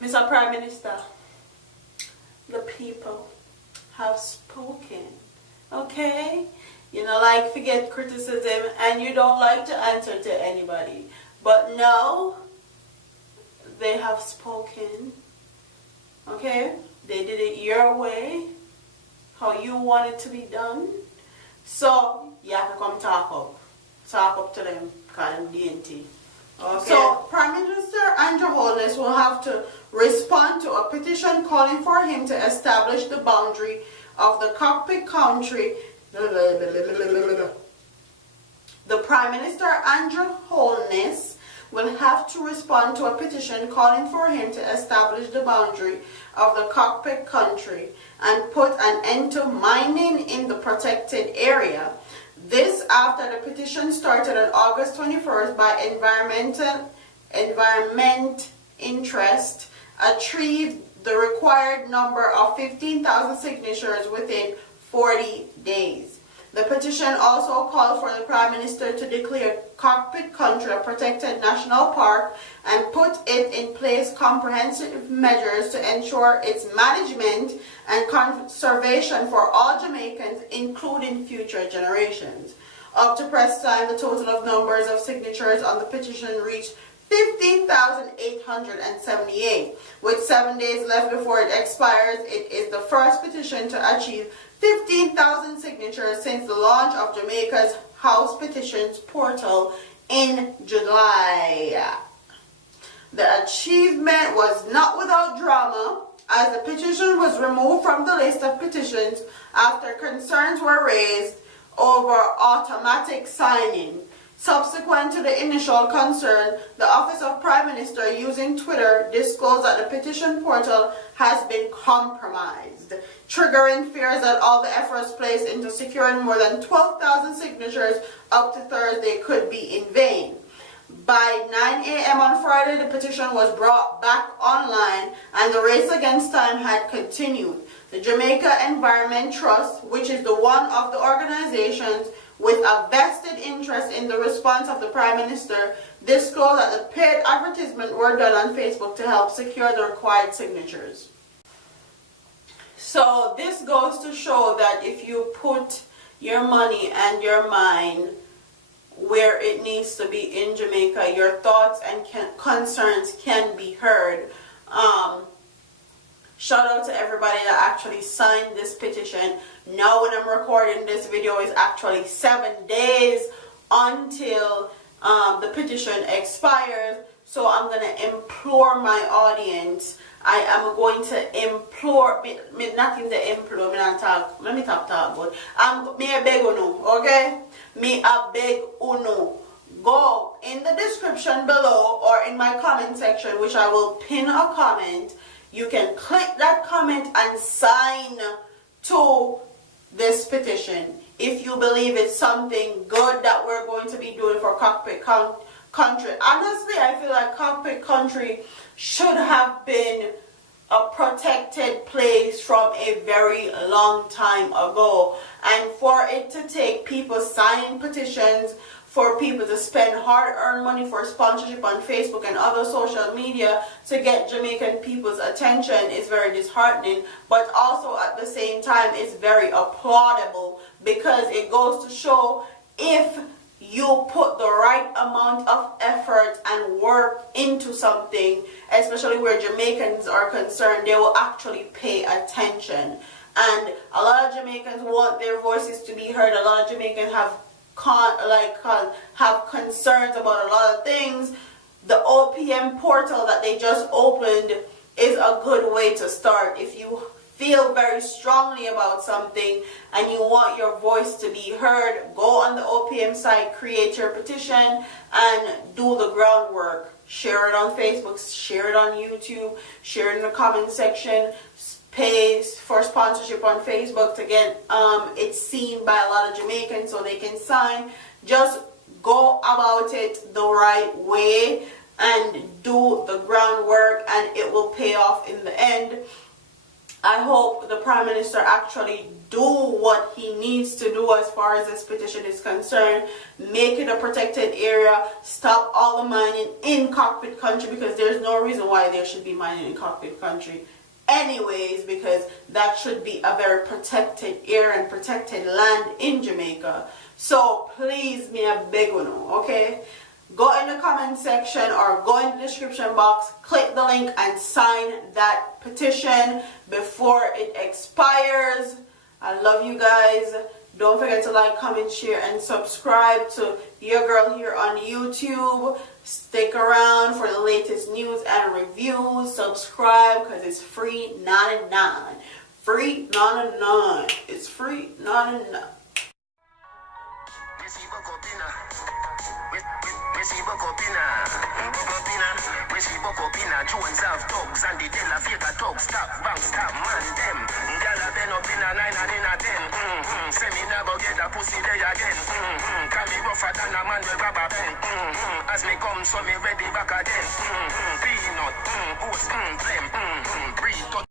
Mr. Prime Minister, the people have spoken. Okay? You know, like forget criticism and you don't like to answer to anybody. But now, they have spoken. Okay? They did it your way, how you want it to be done. So, you have to come talk up. Talk up to them, call them DNT. Okay. So, Prime Minister Andrew Holness will have to respond to a petition calling for him to establish the boundary of the Cockpit country. The Prime Minister Andrew Holness will have to respond to a petition calling for him to establish the boundary of the Cockpit country and put an end to mining in the protected area. This after the petition started on August 21st by environment interest achieved the required number of 15,000 signatures within 40 days. The petition also called for the Prime Minister to declare Cockpit Country a protected national park and put it in place comprehensive measures to ensure its management and conservation for all Jamaicans, including future generations. Up to press time, the total of numbers of signatures on the petition reached 15,878. With 7 days left before it expires, it is the first petition to achieve 15,000 signatures since the launch of Jamaica's House Petitions portal in July. The achievement was not without drama, as the petition was removed from the list of petitions after concerns were raised over automatic signing. Subsequent to the initial concern, the Office of Prime Minister, using Twitter, disclosed that the petition portal has been compromised, triggering fears that all the efforts placed into securing more than 12,000 signatures up to Thursday could be in vain. By 9 a.m. on Friday, the petition was brought back online and the race against time had continued. The Jamaica Environment Trust, which is the one of the organizations with a vested interest in the response of the Prime Minister, disclosed that the paid advertisements were done on Facebook to help secure the required signatures. So this goes to show that if you put your money and your mind where it needs to be in Jamaica, your thoughts and concerns can be heard. Shout out to everybody that actually signed this petition. Now when I'm recording this video, is actually 7 days until the petition expires. So I'm going to implore my audience. I am going to implore, nothing to implore, let me talk about. Me a beg uno, okay? Me a beg uno. Go in the description below or in my comment section, which I will pin a comment. You can click that comment and sign to this petition if you believe it's something good that we're going to be doing for Cockpit Country. Honestly, I feel like Cockpit Country should have been a protected place from a very long time ago. And for it to take people signing petitions, for people to spend hard-earned money for sponsorship on Facebook and other social media to get Jamaican people's attention is very disheartening, but also at the same time it's very applaudable because it goes to show if you put the right amount of effort and work into something, especially where Jamaicans are concerned, they will actually pay attention. And a lot of Jamaicans want their voices to be heard. A lot of Jamaicans have concerns about a lot of things. The OPM portal that they just opened is a good way to start. If you feel very strongly about something and you want your voice to be heard, go on the OPM site, create your petition, and do the groundwork. Share it on Facebook, share it on YouTube, share it in the comment section. Pay for sponsorship on Facebook to get it seen by a lot of Jamaicans so they can sign. Just go about it the right way and do the groundwork and it will pay off in the end. I hope the Prime Minister actually do what he needs to do as far as this petition is concerned. Make it a protected area. Stop all the mining in Cockpit country, because there's no reason why there should be mining in Cockpit country anyways, because that should be a very protected area and protected land in Jamaica. So please, me a beg you know, okay? Go in the comment section or go in the description box, click the link and sign that petition before it expires. I love you guys. Don't forget to like, comment, share, and subscribe to your girl here on YouTube. Stick around for the latest news and reviews. Subscribe because it's free 99. Free 99. It's free 99. Jones have dogs and the Della Vega dogs. Stop, bang, stop, man, them. Gala been up in a 9 and in a 10. Say me never get a pussy day again. Can be rougher than a man with rubber band. As me come, so me ready back again. Peanut, oats,